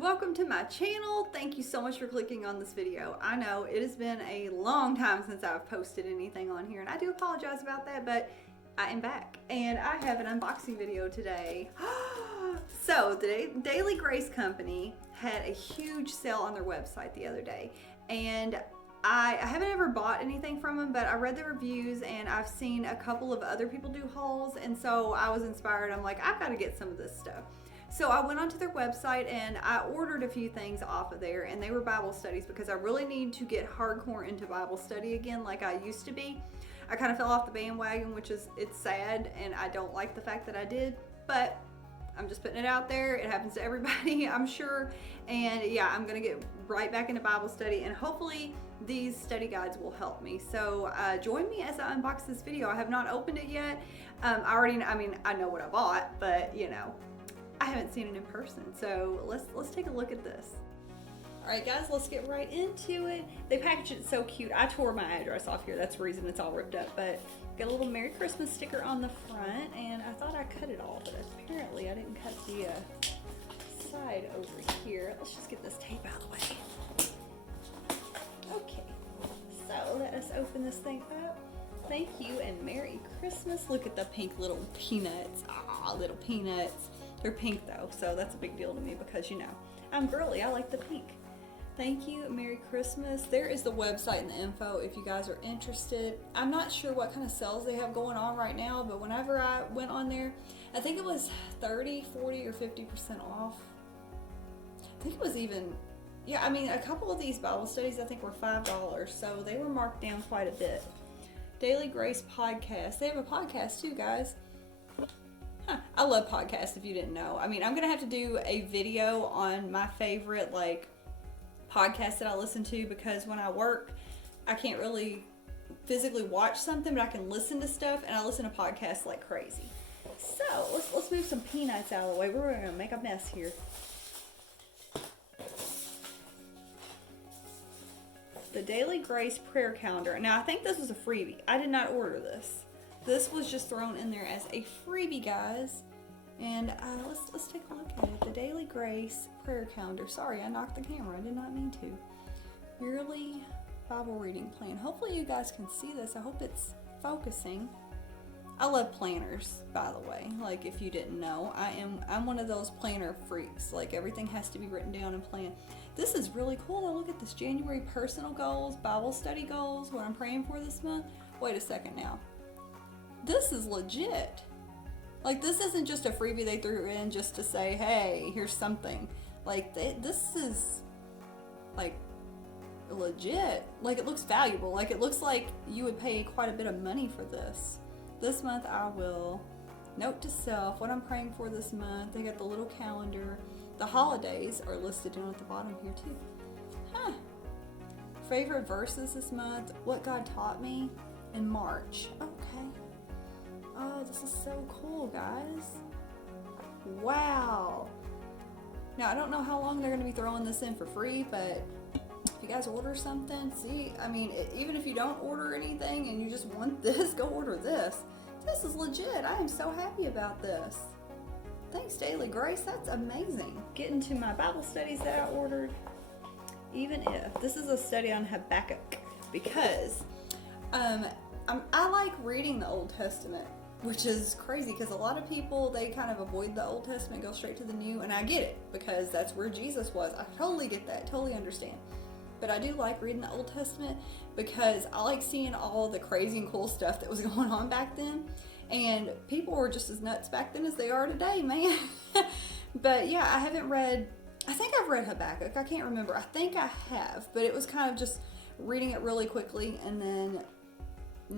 welcome to my channel. Thank you so much for clicking on this video. I know it has been a long time since I've posted anything on here, and I do apologize about that, but I am back and I have an unboxing video today. So the Daily Grace Company had a huge sale on their website the other day, and I haven't ever bought anything from them, but I read the reviews and I've seen a couple of other people do hauls, and so I was inspired. I'm like, I've got to get some of this stuff. So I went onto their website and I ordered a few things off of there, and they were Bible studies because I really need to get hardcore into Bible study again like I used to be. I kind of fell off the bandwagon, it's sad, and I don't like the fact that I did, but I'm just putting it out there. It happens to everybody, I'm sure. And yeah, I'm gonna get right back into Bible study, and hopefully these study guides will help me. So join me as I unbox this video. I have not opened it yet. I know what I bought, but you know, I haven't seen it in person. So let's take a look at this. All right, guys, let's get right into it. They packaged it so cute. I tore my address off here. That's the reason it's all ripped up. But got a little Merry Christmas sticker on the front, and I thought I cut it all, but apparently I didn't cut the side over here. Let's just get this tape out of the way. Okay, so let us open this thing up. Thank you and Merry Christmas. Look at the pink little peanuts. Ah, little peanuts. They're pink though, so that's a big deal to me because, you know, I'm girly. I like the pink. Thank you, Merry Christmas. There is the website and the info if you guys are interested. I'm not sure what kind of sales they have going on right now, but whenever I went on there, I think it was 30, 40, or 50% off. I think it was even, yeah, I mean, a couple of these Bible studies I think were $5, so they were marked down quite a bit. Daily Grace Podcast. They have a podcast too, guys. I love podcasts, if you didn't know. I mean, I'm going to have to do a video on my favorite, like, podcasts that I listen to, because when I work, I can't really physically watch something, but I can listen to stuff, and I listen to podcasts like crazy. So, let's move some peanuts out of the way. We're going to make a mess here. The Daily Grace Prayer Calendar. Now, I think this was a freebie. I did not order this. This was just thrown in there as a freebie, guys. And let's take a look at it. The Daily Grace Prayer Calendar. Sorry, I knocked the camera. I did not mean to. Yearly Bible reading plan. Hopefully you guys can see this. I hope it's focusing. I love planners, by the way. Like, if you didn't know, I'm one of those planner freaks. Like, everything has to be written down and planned. This is really cool. Now look at this. January personal goals, Bible study goals, what I'm praying for this month. Wait a second now. This is legit. Like, this isn't just a freebie they threw in just to say, hey, here's something. Like, this is, like, legit. Like, it looks valuable. Like, it looks like you would pay quite a bit of money for this. This month I will note to self what I'm praying for this month. They got the little calendar. The holidays are listed down at the bottom here too. Huh. Favorite verses this month. What God taught me in March. Okay. Oh, this is so cool, guys. Wow. Now, I don't know how long they're going to be throwing this in for free, but if you guys order something, see, I mean, even if you don't order anything and you just want this, go order this. This is legit. I am so happy about this. Thanks, Daily Grace. That's amazing. Getting to my Bible studies that I ordered. Even if this is a study on Habakkuk, because I like reading the Old Testament, which is crazy because a lot of people, they kind of avoid the Old Testament, go straight to the New, and I get it because that's where Jesus was. I totally get that, totally understand. But I do like reading the Old Testament because I like seeing all the crazy and cool stuff that was going on back then. And people were just as nuts back then as they are today, man. But yeah, I think I've read Habakkuk. I can't remember. I think I have, but it was kind of just reading it really quickly and then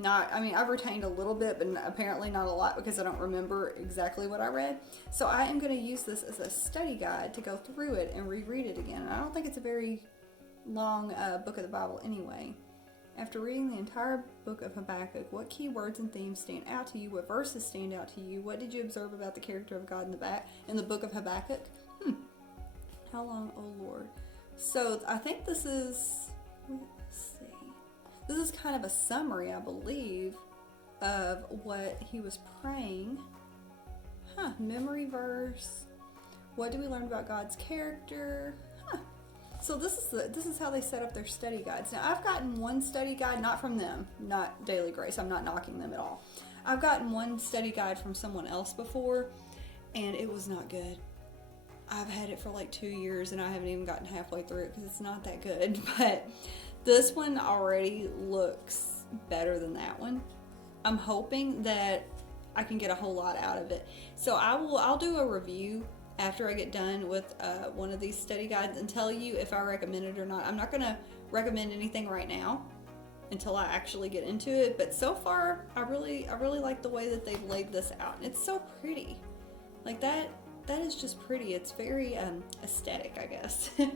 I've retained a little bit, but apparently not a lot because I don't remember exactly what I read. So I am going to use this as a study guide to go through it and reread it again. And I don't think it's a very long book of the Bible anyway. After reading the entire book of Habakkuk, what key words and themes stand out to you? What verses stand out to you? What did you observe about the character of God in the book of Habakkuk? How long, oh Lord? So I think this is, let's see. This is kind of a summary, I believe, of what he was praying. Memory verse. What do we learn about God's character? So this is how they set up their study guides. Now I've gotten one study guide, not from them, not Daily Grace. I'm not knocking them at all. I've gotten one study guide from someone else before, and it was not good. I've had it for like 2 years, and I haven't even gotten halfway through it because it's not that good. But this one already looks better than that one. I'm hoping that I can get a whole lot out of it. So I'll do a review after I get done with one of these study guides and tell you if I recommend it or not. I'm not going to recommend anything right now until I actually get into it, but so far I really like the way that they've laid this out. It's so pretty. Like that is just pretty. It's very aesthetic, I guess. All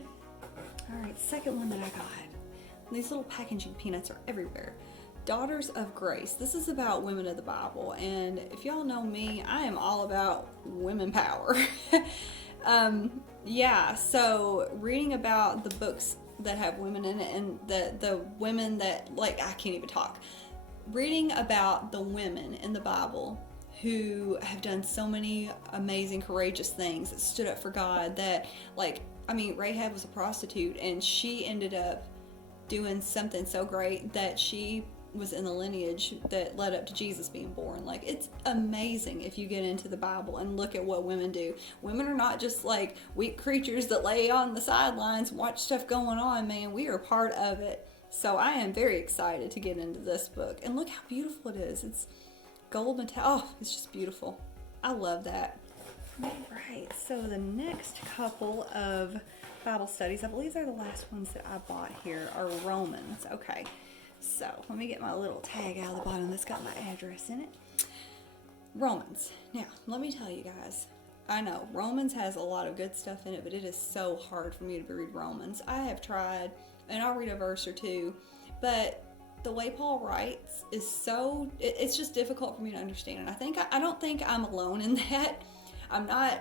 right, second one that I got. These little packaging peanuts are everywhere. Daughters of Grace. This is about women of the Bible, and if y'all know me, I am all about women power. Yeah, so reading about the books that have women in it, and the women that, like, I can't even talk. Reading about the women in the Bible who have done so many amazing, courageous things, that stood up for God, that, like, I mean, Rahab was a prostitute, and she ended up doing something so great that she was in the lineage that led up to Jesus being born. Like, it's amazing if you get into the Bible and look at what women do. Women are not just like weak creatures that lay on the sidelines and watch stuff going on, man. We are part of it. So I am very excited to get into this book. And look how beautiful it is. It's gold metal. Oh, it's just beautiful. I love that. All right, so the next couple of Bible studies, I believe they're the last ones that I bought here, are Romans. Okay. So let me get my little tag out of the bottom that's got my address in it. Romans. Now, let me tell you guys, I know Romans has a lot of good stuff in it, but it is so hard for me to read Romans. I have tried, and I'll read a verse or two, but the way Paul writes is so, it's just difficult for me to understand. And I don't think I'm alone in that. I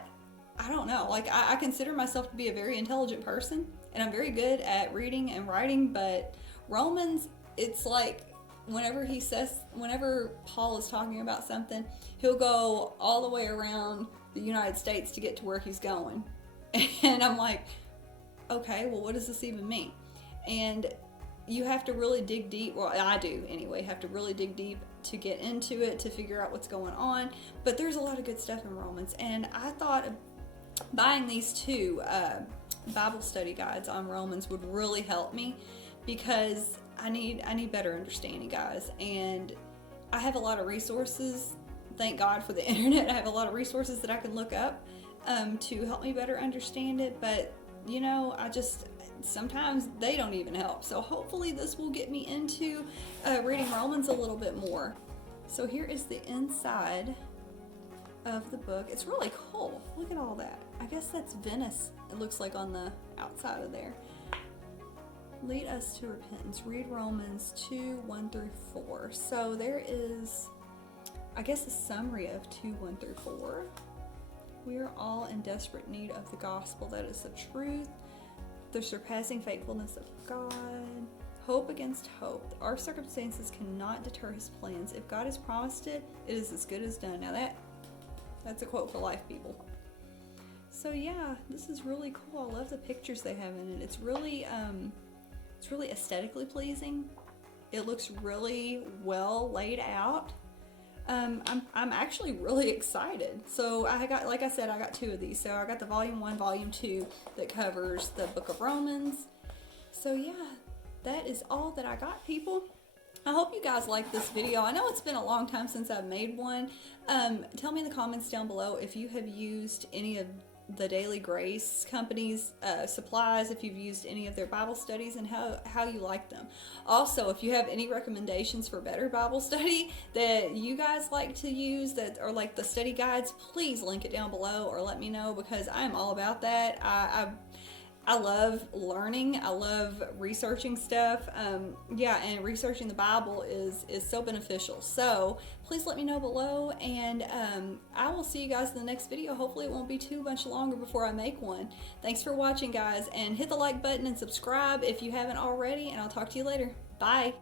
don't know, like I consider myself to be a very intelligent person, and I'm very good at reading and writing, but Romans, it's like whenever Paul is talking about something, he'll go all the way around the United States to get to where he's going. And I'm like, okay, well, what does this even mean? And you have to really dig deep. Well, I do anyway, have to really dig deep to get into it, to figure out what's going on. But there's a lot of good stuff in Romans. And I thought buying these two Bible study guides on Romans would really help me, because I need better understanding, guys. And I have a lot of resources. Thank God for the internet. I have a lot of resources that I can look up to help me better understand it. But, you know, sometimes they don't even help. So hopefully this will get me into reading Romans a little bit more. So here is the inside of the book. It's really cool. Look at all that. I guess that's Venice, it looks like, on the outside of there. Lead us to repentance. Read Romans 2:1-4. So there is, I guess, a summary of 2:1-4. We are all in desperate need of the gospel. That is the truth, the surpassing faithfulness of God. Hope against hope. Our circumstances cannot deter his plans. If God has promised it, it is as good as done. Now that's a quote for life, people. So yeah, this is really cool. I love the pictures they have in it. It's really aesthetically pleasing. It looks really well laid out. I'm actually really excited. So I got, like I said, I got two of these. So I got the volume 1, volume 2 that covers the book of Romans. So yeah, that is all that I got, people. I hope you guys like this video. I know it's been a long time since I've made one. Tell me in the comments down below if you have used any of the Daily Grace Company's supplies, if you've used any of their Bible studies, and how you like them. Also, if you have any recommendations for better Bible study that you guys like to use, that are like the study guides, please link it down below or let me know, because I'm all about that. I love learning. I love researching stuff. Yeah, and researching the Bible is so beneficial. So please let me know below, and I will see you guys in the next video. Hopefully it won't be too much longer before I make one. Thanks for watching, guys, and hit the like button and subscribe if you haven't already, and I'll talk to you later. Bye.